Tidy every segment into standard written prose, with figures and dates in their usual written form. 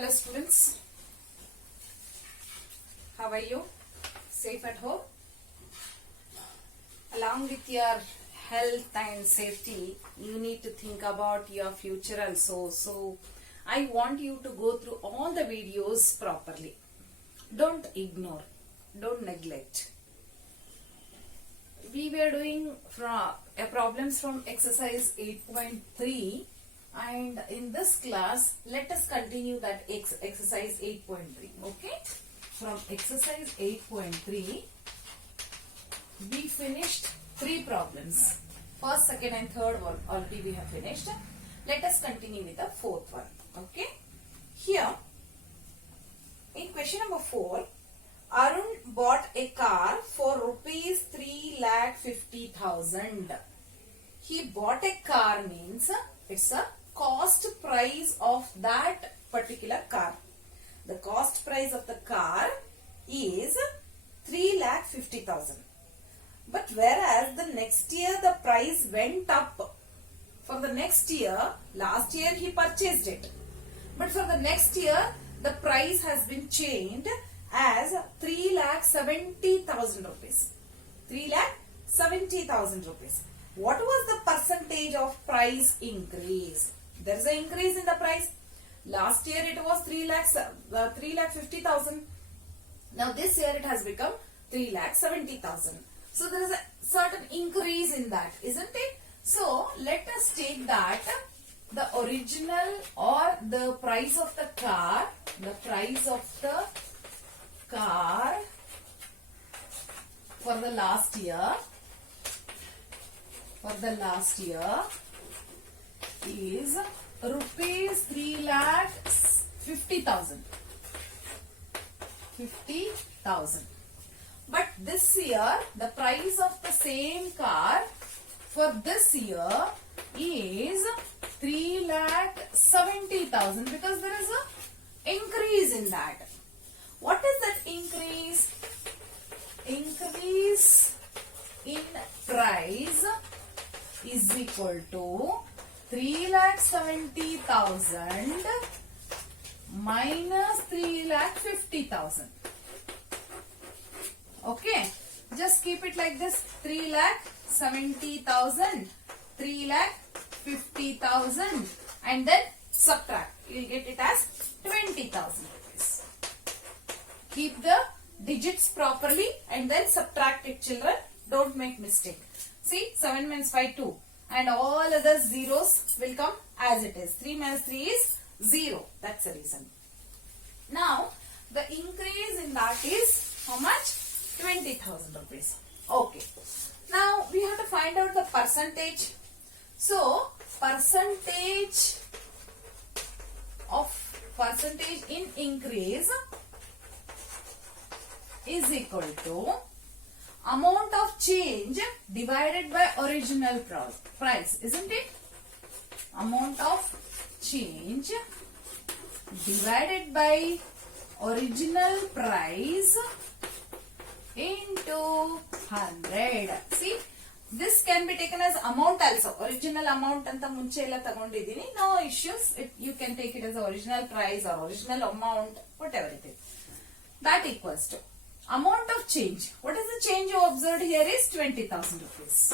Hello students, how are you? Safe at home? Along with your health and safety, you need to think about your future also. So, I want you to go through all the videos properly. Don't ignore, don't neglect. We were doing problems from exercise 8.3. And in this class, let us continue that exercise 8.3. Okay? From exercise 8.3, we finished 3 problems. First, second and third one already we have finished. Let us continue with the fourth one. Okay? Here, in question number 4, Arun bought a car for rupees 3,50,000. He bought a car means it's a cost price of that particular car. The cost price of the car is 3,50,000. But whereas the next year the price went up. For the next year, last year he purchased it. But for the next year, the price has been changed as 3,70,000 rupees. 3,70,000 rupees. What was the percentage of price increase? There is an increase in the price. Last year it was 3,50,000. Now this year it has become 3,70,000. So there is a certain increase in that, isn't it? So let us take that the original or the price of the car, for the last year. Is rupees 3,50,000. 50,000. But this year, the price of the same car for this year is 3,70,000 because there is a increase in that. What is that increase? Increase in price is equal to 3,70,000 minus 3,50,000. Okay, just keep it like this: 3,70,000, 3,50,000, and then subtract. You will get it as 20,000 rupees. Keep the digits properly and then subtract it, children. Don't make mistake. See, 7 minus 5, 2. And all other zeros will come as it is. 3 minus 3 is 0. That's the reason. Now, the increase in that is how much? 20,000 rupees. Okay. Now, we have to find out the percentage. So, percentage in increase is equal to amount of change divided by original price, isn't it? Amount of change divided by original price into 100. See, this can be taken as amount also. Original amount anta munche ella tagondidini. No issues. You can take it as original price or original amount, whatever it is. That equals to amount of change. What is the change you observed here is 20,000 rupees.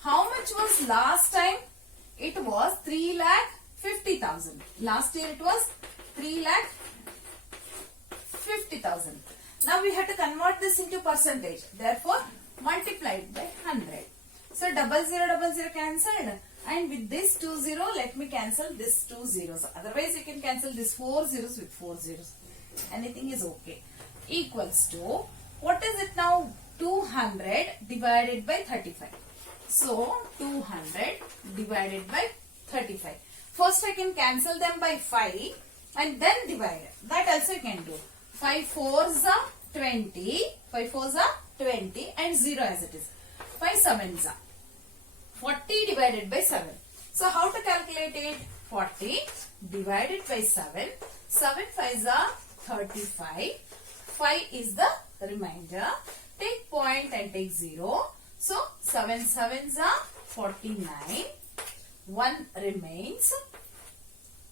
How much was last time? It was 3,50,000. Last year it was 3,50,000. Now we have to convert this into percentage. Therefore, multiply it by 100. So 0000 cancelled. And with this 20, let me cancel this 2 zeros. Otherwise, you can cancel this 4 zeros with 4 zeros. Anything is okay. Equals to, what is it now? 200 divided by 35. So, 200 divided by 35. First I can cancel them by 5 and then divide. That also you can do. 5 4s are 20. 5 4s are 20 and 0 as it is. 5 7s are 40 divided by 7. So, how to calculate it? 40 divided by 7. 7 5s are 35. 5 is the remainder. Take point and take 0. So, 7 7s are 49. 1 remains.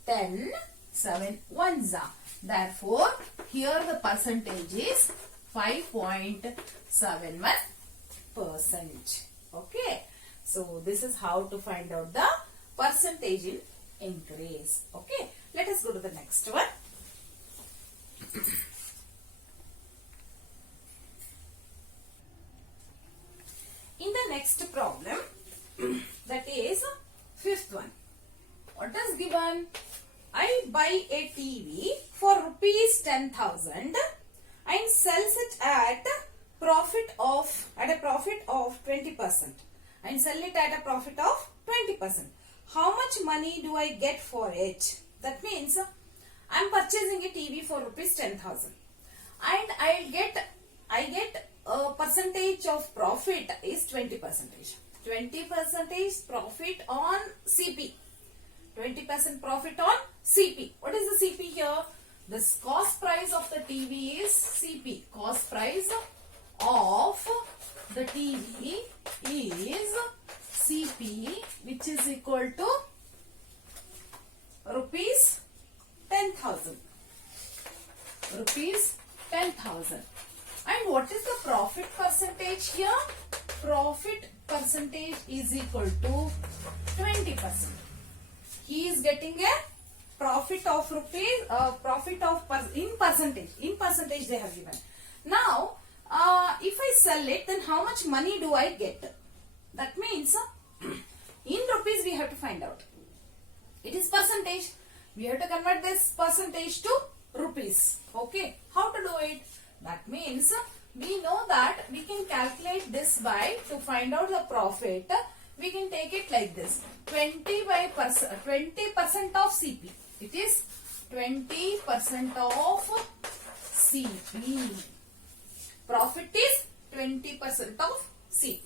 10 7 ones. Therefore, here the percentage is 5.71%. Okay. So, this is how to find out the percentage in increase. Okay. Let us go to the next one. In the next problem, that is fifth one. What is given? I buy a TV for rupees 10,000 and sells it at a profit of 20%. And sell it at a profit of 20%. How much money do I get for it? That means I am purchasing a TV for rupees 10,000 and I get a percentage of profit is 20%. 20% profit on CP. 20% profit on CP. What is the CP here? The cost price of the TV is CP. Cost price of the TV is CP, which is equal to rupees 10,000. Rupees 10,000. And what is the profit percentage here? Profit percentage is equal to 20%. He is getting a profit of rupees, in percentage. In percentage they have given. Now, if I sell it, then how much money do I get? That means, in rupees we have to find out. It is percentage. We have to convert this percentage to rupees. Okay. How to do it? That means, we know that we can calculate this by, to find out the profit, we can take it like this. 20% of CP. It is 20% of CP. Profit is 20% of CP.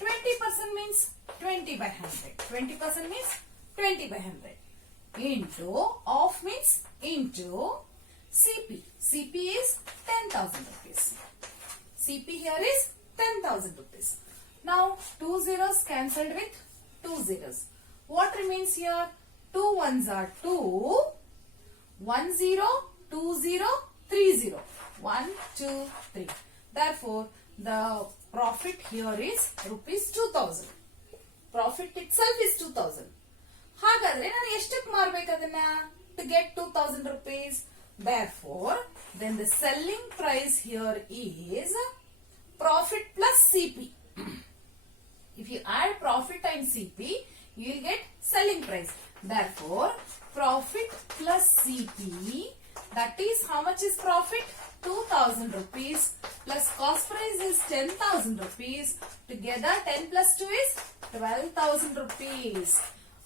20% means 20 by 100. 20% means 20 by 100. Into, of means into CP. CP is 10,000 rupees. CP here is 10,000 rupees. Now, 2 zeros cancelled with 2 zeros. What remains here? 2 ones are 2. 1 0, 2 0, 3 0. 1, 2, 3. Therefore, the profit here is rupees 2,000. Profit itself is 2,000. ಹಾಗಾದ್ರೆ ನಾನು ಎಷ್ಟಕ್ಕೆ ಮಾರಬೇಕು ಅದನ್ನ? To get 2,000 rupees. Therefore, then the selling price here is profit plus CP. If you add profit and CP, you will get selling price. Therefore, profit plus CP, that is how much is profit? 2,000 rupees plus cost price is 10,000 rupees. Together 10 plus 2 is 12,000 rupees.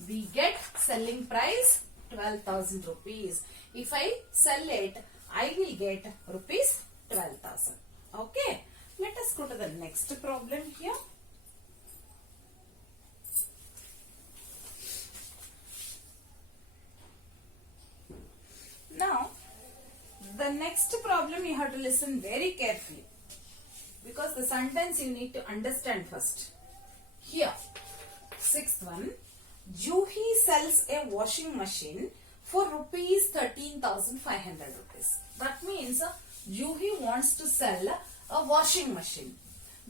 We get selling price 12,000 rupees. If I sell it, I will get rupees 12,000. Okay. Let us go to the next problem here. Now, the next problem you have to listen very carefully, because the sentence you need to understand first. Here, sixth one, Juhi sells a washing machine for rupees 13,500 rupees. That means Juhi wants to sell a washing machine,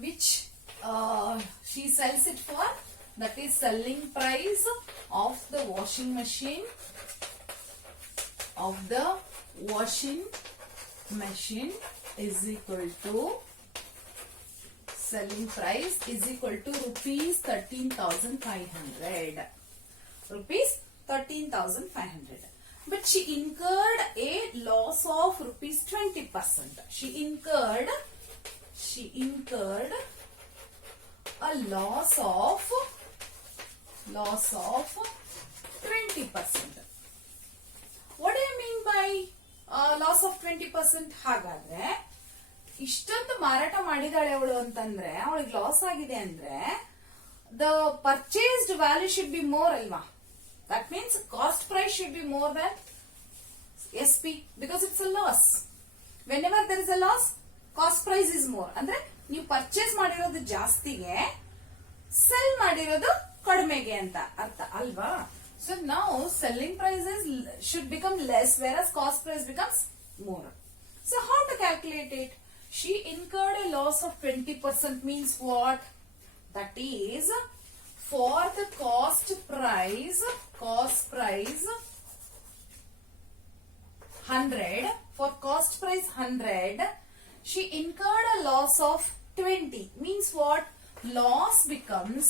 which she sells it for, that is selling price of the washing machine is equal to, selling price is equal to rupees 13,500. Rupees 13,500. But she incurred a loss of rupees 20%. She incurred a loss of 20%. What do you mean by loss of 20%? ಹಾಗಾದ್ರೆ ಇಷ್ಟೊಂದು ಮಾರಾಟ ಮಾಡಿದಾಳೆ ಅವಳು ಅಂತಂದ್ರೆ ಅವಳಿಗೆ loss ಆಗಿದೆ ಅಂದ್ರೆ the purchased value should be more alva. That means cost price should be more than SP, because it's a loss. Whenever there is a loss, cost price is more. ಅಂದ್ರೆ ನೀವು ಪರ್ಚೇಸ್ ಮಾಡಿರೋದು ಜಾಸ್ತಿಗೆ cell ಮಾಡಿರೋದು ಕಡಿಮೆಗೆ ಅಂತ ಅರ್ಥ ಅಲ್ವಾ? So now selling prices should become less, whereas cost price becomes more. So how to calculate it? She incurred a loss of 20%, means what? That is, for the cost price 100, for cost price 100, she incurred a loss of 20. Means what? Loss becomes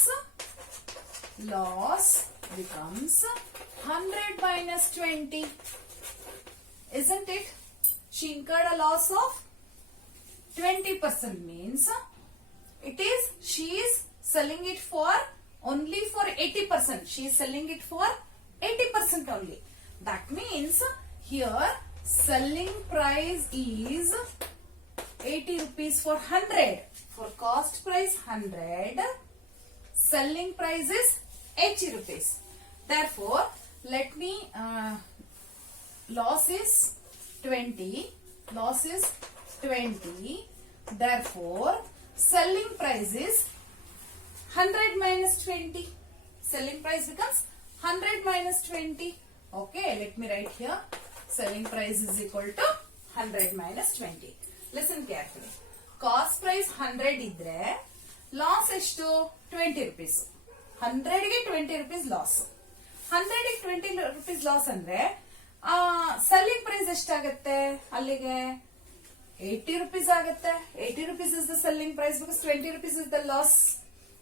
100 minus 20. Isn't it? She incurred a loss of 20%, means she is selling it for only for 80%. She is selling it for 80% only. That means here selling price is 80 rupees for 100. For cost price 100, selling price is 80 rupees. Therefore, let me, loss is 20. Therefore, selling price is 100 minus 20. Selling price becomes 100 minus 20. Okay, let me write here. Selling price is equal to 100 minus 20. Listen carefully. Cost price 100 idre, loss ಎಷ್ಟು 20 rupees. 100 ಗೆ 20 rupees loss. 100 ಗೆ 20 rupees loss ಅಂದ್ರೆ selling price ಎಷ್ಟಾಗತ್ತೆ ಅಲ್ಲಿಗೆ 80 rupees ಆಗುತ್ತೆ. 80 rupees is the selling price because 20 rupees is the loss.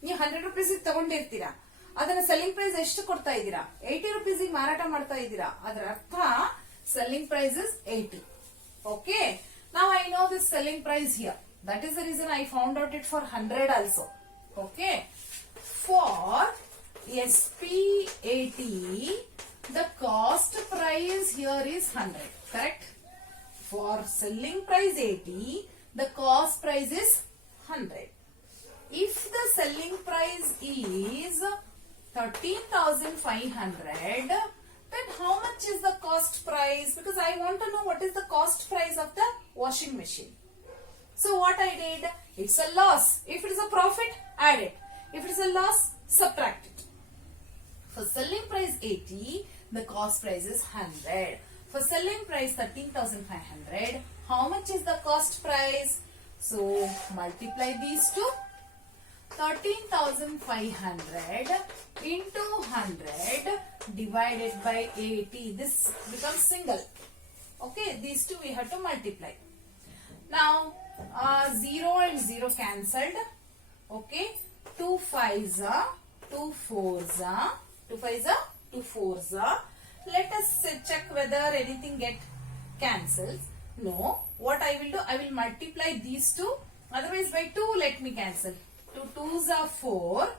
ನೀವು 100 rupees ತಗೊಂಡಿರ್ತೀರಾ, ಅದನ್ನ selling price ಎಷ್ಟು ಕೊಡ್ತಾ ಇದ್ದೀರಾ? 80 rupees ಮಾರಾಟ ಮಾಡ್ತಾ ಇದ್ದೀರಾ. ಅದರ ಅರ್ಥ selling price is 80. Okay, now I know this selling price here. That is the reason I found out it for 100 also. Okay, for SP80 the cost price here is 100, correct? For selling price 80, the cost price is 100. If the selling price is 13,500, then how much is the cost price? Because I want to know what is the cost price of the washing machine. So what I did, it's a loss. If it is a profit, add it. If it is a loss, subtract it. For selling price 80, the cost price is 100. For selling price 13,500, how much is the cost price? So multiply these two. 13,500 into 100 divided by 80. This becomes single. Okay, these two we have to multiply. Now 0 and 0 cancelled. Okay, 2 5s are 2 4s are 2 5s are 2 4s are. Let us check whether anything get cancels. No. What I will do, I will multiply these two. Otherwise by 2 let me cancel. 2 2s are 4.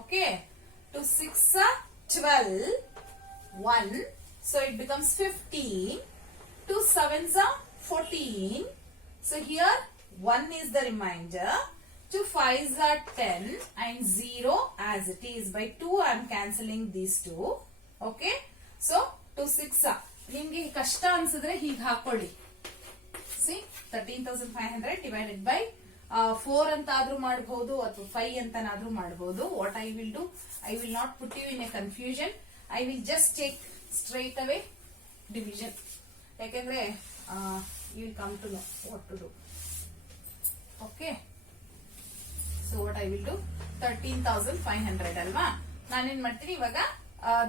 Okay. 2 6 are 12. 1. So it becomes 15. 2 7s are 14. So here 1 is the remainder. 2 5s are 10 and 0 as it is. By 2 I am cancelling these two. Okay. So 2 6 are. ನಿಮಗೆ ಕಷ್ಟ ಅನ್ಸಿದ್ರೆ ಹೀಗೆ ಹಾಕೊಳ್ಳಿ. See, 13,500 divided by 4 ಅಂತಾದ್ರೂ ಮಾಡಬಹುದು ಅಥವಾ 5 ಅಂತನಾದ್ರೂ ಮಾಡಬಹುದು. What I will do, I will not put you in a confusion. I will just take straight away division. ಯಾಕಂದ್ರೆ you will come to know what to do. Okay. So what I will do, 13,500 ಅಲ್ವಾ, ನಾನೇನ್ ಮಾಡ್ತೀನಿ ಇವಾಗ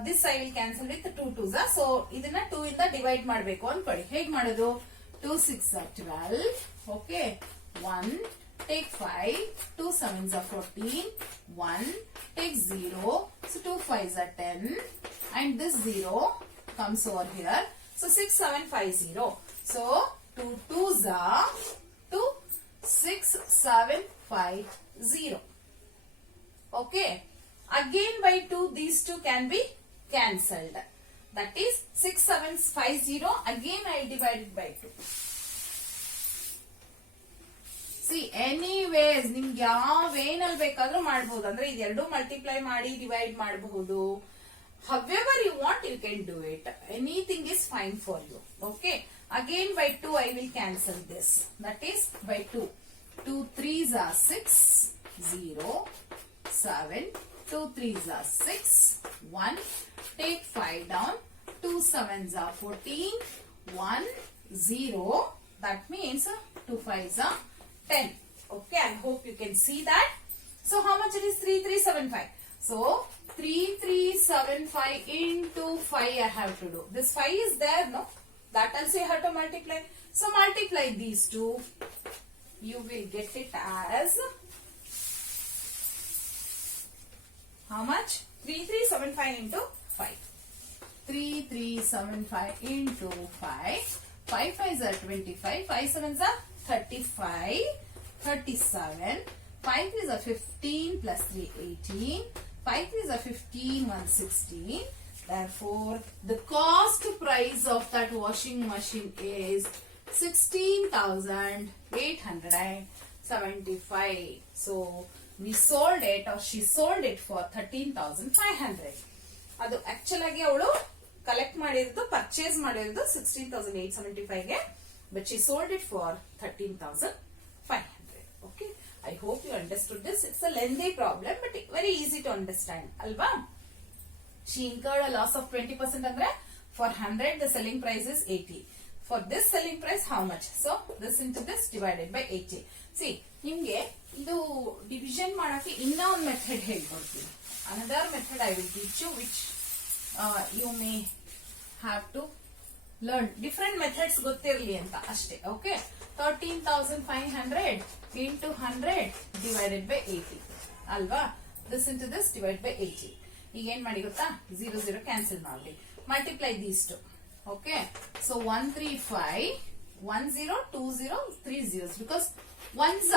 this I will cancel with 2 2s. So ಇದನ್ನ 2 ಇಂದ divide ಮಾಡಬೇಕು ಅನ್ಕೊಳ್ಳಿ. ಹೇಗ್ ಮಾಡೋದು? 2 6 are 12. Okay. 1 take 5. 2 7s are 14. 1 take 0. So 2 5s are 10. And this 0 comes over here. So 6 7 5 0. So 2 2s are 2 6 7 5 0. Okay. Again by 2 these two can be cancelled. That is 6 7 5 0. Again I divide it by 2. See, anyways ನಿಮ್ಗೆ ಯಾವ ವೇನಲ್ಲಿ ಬೇಕಾದ್ರೂ ಮಾಡಬಹುದು. ಅಂದ್ರೆ ಇದೆರಡು multiply ಮಾಡಿ divide ಮಾಡಬಹುದು. However you want, you can do it. Anything is fine for you. Okay. Again by 2 I will cancel this. That is by 2. 2 3s are 6 0 7. 2 3s are 6 1. Take 5 down. 2 sevens are 14. 1, 0. That means 2 5s are 10. Okay, I hope you can see that. So how much it is? 3375. So 3375 into 5 I have to do. This 5 is there, no? That also you have to multiply. So multiply these two. You will get it as how much? 3375 into 5. 3375 into 5. 5 5s are 25. 5 7s are 35. 37. 5 3s are 15 plus 3 18. 5 3s are 15 1 16. Therefore, the cost price of that washing machine is 16,875. So, we sold it or she sold it for 13,500. ಅದು actual ಆಗಿ ಅವಳು collect ಮಾಡಿರೋದು purchase ಮಾಡಿರೋದು 16,875 ಗೆ, but she sold it for 13,500. Okay, I hope you understood this. It's a lengthy problem, but very easy to understand, alva? She incurred a loss of 20% andre for 100 the selling price is 80. For this selling price how much? So this into this divided by 80. See, ನಿಮ್ಗೆ ಇದು division ಮಾಡಕ್ಕೆ ಇನ್ನೂ ಒಂದು method ಹೇಳ್ಕೊಡ್ತೀನಿ. Another method I will teach you, which you may have to learn. Different methods ಗೊತ್ತಿರಲಿ ಅಂತ ಅಷ್ಟೇ. Okay, 13,500 into 100 divided by 80 ಅಲ್ವಾ? This into this divided by 80. ಈಗ ಏನ್ ಮಾಡಿ ಗೊತ್ತಾ? 0 0 ಕ್ಯಾನ್ಸಲ್ ಮಾಡಿ. Multiply these two. Okay, so 135 10 20 3 zeros because 1s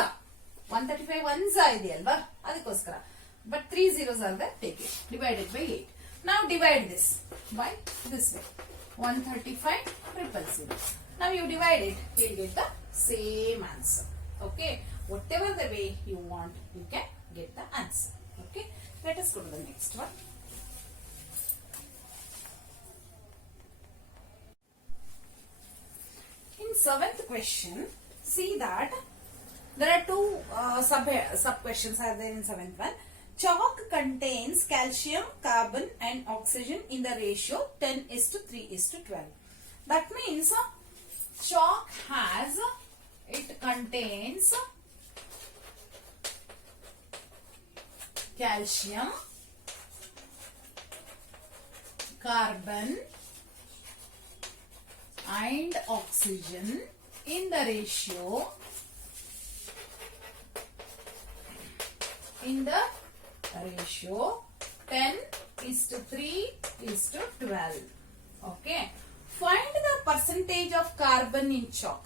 135 1s ಇದೆ ಅಲ್ವಾ? ಅದಕ್ಕೋಸ್ಕರ. But 3 zeros are there, take it. Divided by 8. Now divide this by this way. 135 000. Now you divide it, you will get the same answer. Okay. Whatever the way you want, you can get the answer. Okay. Let us go to the next one. In 7th question, see that there are two sub questions are there in 7th one. Chalk contains calcium, carbon and oxygen in the ratio 10:3:12. That means chalk contains calcium, carbon and oxygen in the ratio 10:3:12. Okay. Find the percentage of carbon in chalk.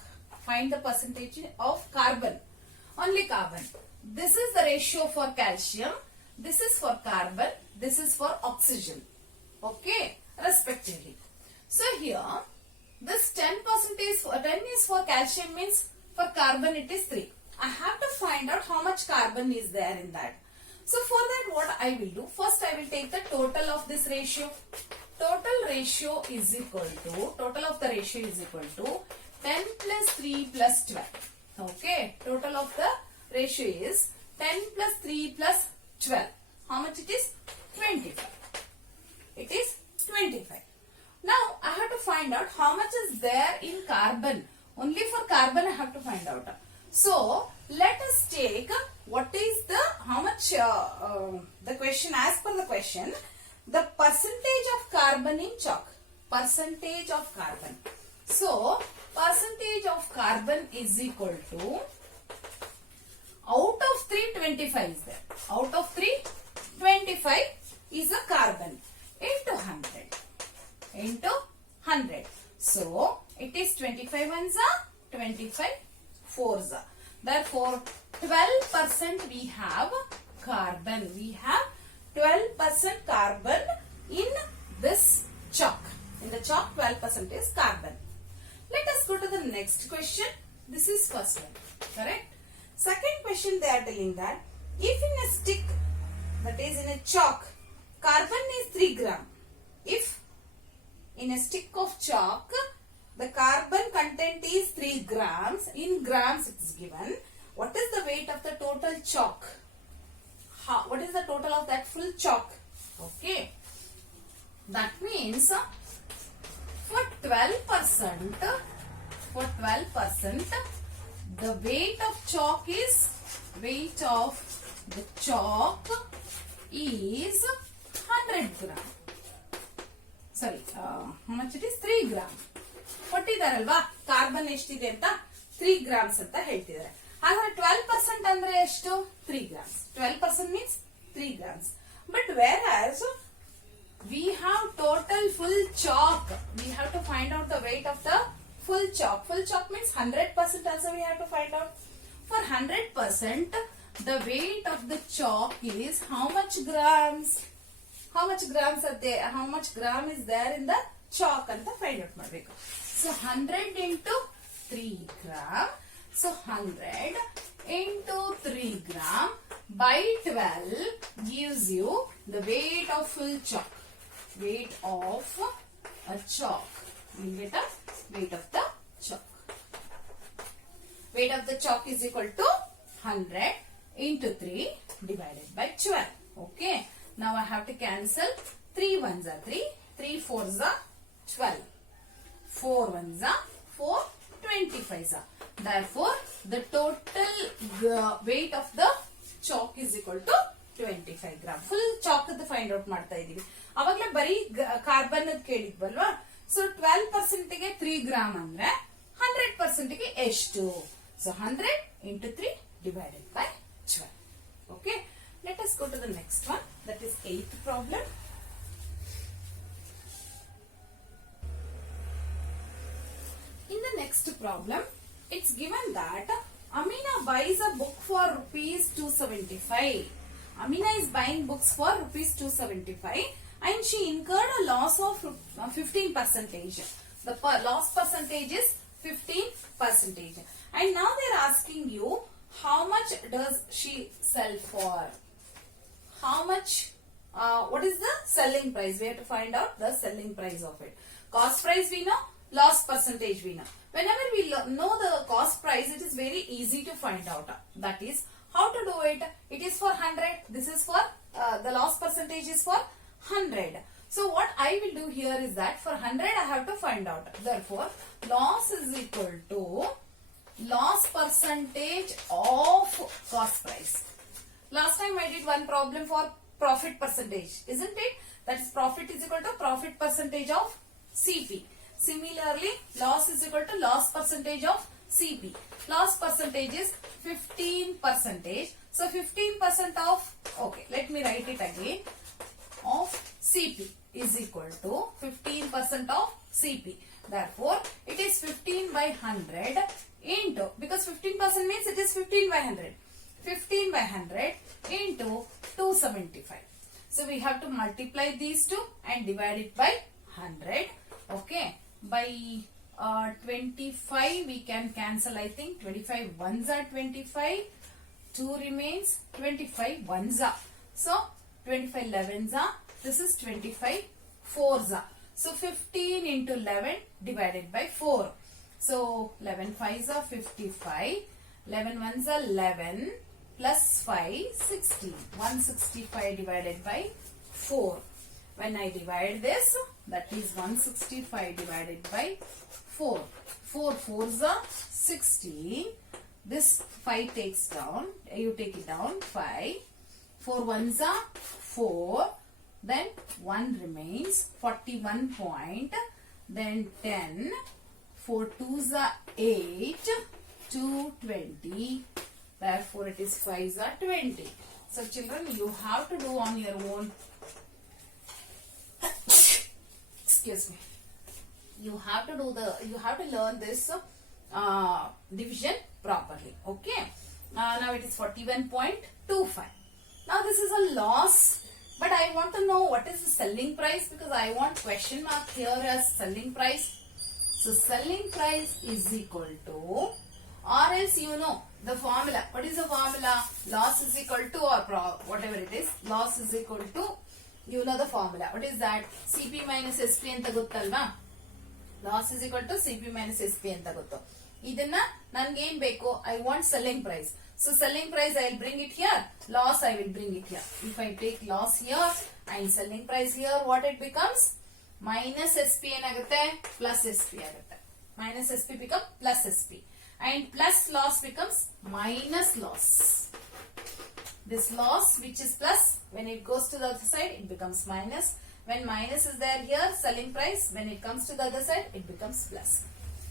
Find the percentage of carbon. Only carbon. This is the ratio for calcium. This is for carbon. This is for oxygen. Okay. Respectively. So here, this 10% is 10 is for calcium means for carbon it is 3. I have to find out how much carbon is there in that. So for that what I will do, first I will take the total of this ratio. Total of the ratio is equal to 10 plus 3 plus 12. Okay, total of the ratio is 10 plus 3 plus 12. How much it is? 25. It is 25. Now I have to find out how much is there in carbon. Only for carbon I have to find out. So let us take what is the how much the question, as per the question, the percentage of carbon in chalk. Percentage of carbon. So percentage of carbon is equal to, out of 325 is there. Out of 325 is a carbon into 100. Into 100. So it is 25 ones are 25 fours are. Therefore 12% we have carbon. We have 12% carbon in this chalk. In the chalk 12% is carbon. Let us go to the next question. This is first one. Correct? Second question they are telling that if in a stick, that is in a chalk, carbon is 3 gram. If in a stick of chalk the carbon content is 3 grams, in grams it is given. What is the weight of the total chalk? What is the total of that full chalk? Okay. That means for 12%, the weight of chalk is 100 gram. Sorry, how much it is? 3 gram. ಕೊಟ್ಟಿದಾರಲ್ವಾ carbon ಎಷ್ಟಿದೆ ಅಂತ 3 grams ಅಂತ ಹೇಳ್ತಿದ್ದಾರೆ. ಹಾಗಾದ್ರೆ 12% ಅಂದ್ರೆ ಎಷ್ಟು? 3 grams. 12% means 3 grams. But whereas we have total full chalk, we have to find out the weight of the full chalk. Full chalk means 100% also we have to find out. For 100%, the weight of the chalk is how much grams? How much grams are there? How much gram is there in the chalk anta find out ಮಾಡಬೇಕು. So 100 into 3 gram. So 100 into 3 gram by 12 gives you the weight of full chalk. Weight of a chalk. You get a weight of the chalk. Weight of the chalk is equal to 100 into 3 divided by 12. Okay. Now I have to cancel. 3 ones are 3. 3 fours are 12. 4 ones are 4. 25 are. Therefore, the total weight of the chalk is equal to 25 gram. Full chalk the find out ಮಾಡ್ತಾ ಇದೀವಿ. ಅವಾಗಲೇ ಬರೀ carbon ಕೇಳಿದ್ವಲ್ವಾ. So 12% ಗೆ 3 gram ಅಂದ್ರೆ 100% ಗೆ ಎಷ್ಟು? So 100 into 3 divided by 12. Okay. Let us go to the next one. That is 8th problem. In the next problem, it's given that Amina buys a book for rupees 275. Amina is buying books for rupees 275 and she incurred a loss of 15%. The loss percentage is 15%. And now they're asking you how much does she sell for? How much, what is the selling price? We have to find out the selling price of it. Cost price we know, loss percentage we know. Whenever we know the cost price, it is very easy to find out. That is, how to do it? It is for 100. This is for, the loss percentage is for 100. So what I will do here is that for 100 I have to find out. Therefore, loss is equal to loss percentage of cost price. Last time I did one problem for profit percentage, isn't it? That is profit is equal to profit percentage of CP. Similarly, loss is equal to loss percentage of CP. Loss percentage is 15%. So 15% of, okay, let me write it again, of CP is equal to 15% of CP. Therefore, it is 15 by 100 into, because 15% means it is 15 by 100. 15 by 100 into 275. So we have to multiply these two and divide it by 100. Okay. By 25 we can cancel, I think. 25 ones are 25. 2 remains. 25 ones are. So 25 elevens are. This is 25 fours are. So 15 into 11 divided by 4. So 11 fives are 55. 11 ones are 11. Plus 5, 16. 165 divided by 4. When I divide this, that is 165 divided by 4. 4 fours are 16. This 5 takes down. You take it down. 5. 4 ones are 4. Then 1 remains. 41 point. Then 10. 4 twos are 8. 220. Therefore, it is 5s are 20. So, children, you have to do on your own. Excuse me. You have to learn this division properly. Okay. Now it is 41.25. Now this is a loss. But I want to know what is the selling price, because I want question mark here as selling price. So selling price is equal to, or else you know the formula. What is the formula? Loss is equal to, or whatever it is. Loss is equal to, you know the formula. What is that? CP minus SP anta gottalva. Loss is equal to CP minus SP anta gottu. Idanna nange em beko? I want selling price. So selling price I will bring it here. Loss I will bring it here. If I take loss here and selling price here, what it becomes? minus SP ಏನಾಗುತ್ತೆ plus SP ಆಗುತ್ತೆ. Minus SP become plus SP. And plus loss becomes minus loss. This loss which is plus, when it goes to the other side, it becomes minus. When minus is there here, selling price, when it comes to the other side, it becomes plus.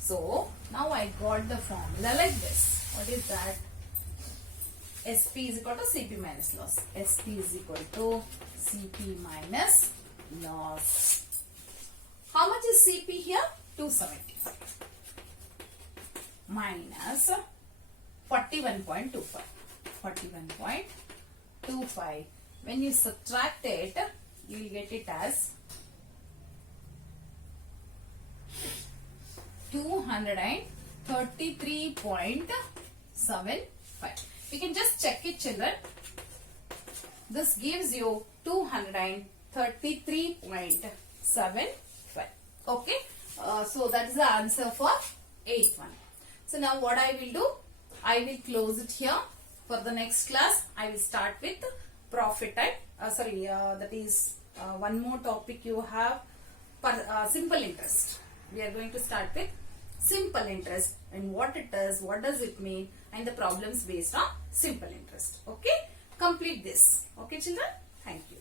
So, now I got the formula like this. What is that? SP is equal to CP minus loss. SP is equal to CP minus loss. How much is CP here? 270. Minus 41.25. 41.25. When you subtract it, you will get it as 233.75. You can just check it, children. This gives you 233.75. Okay. So that is the answer for 8th one. So now what I will do, I will close it here. For the next class, I will start with profit type. That is one more topic you have, simple interest. We are going to start with simple interest and what it is, what does it mean, and the problems based on simple interest. Okay, complete this. Okay, children. Thank you.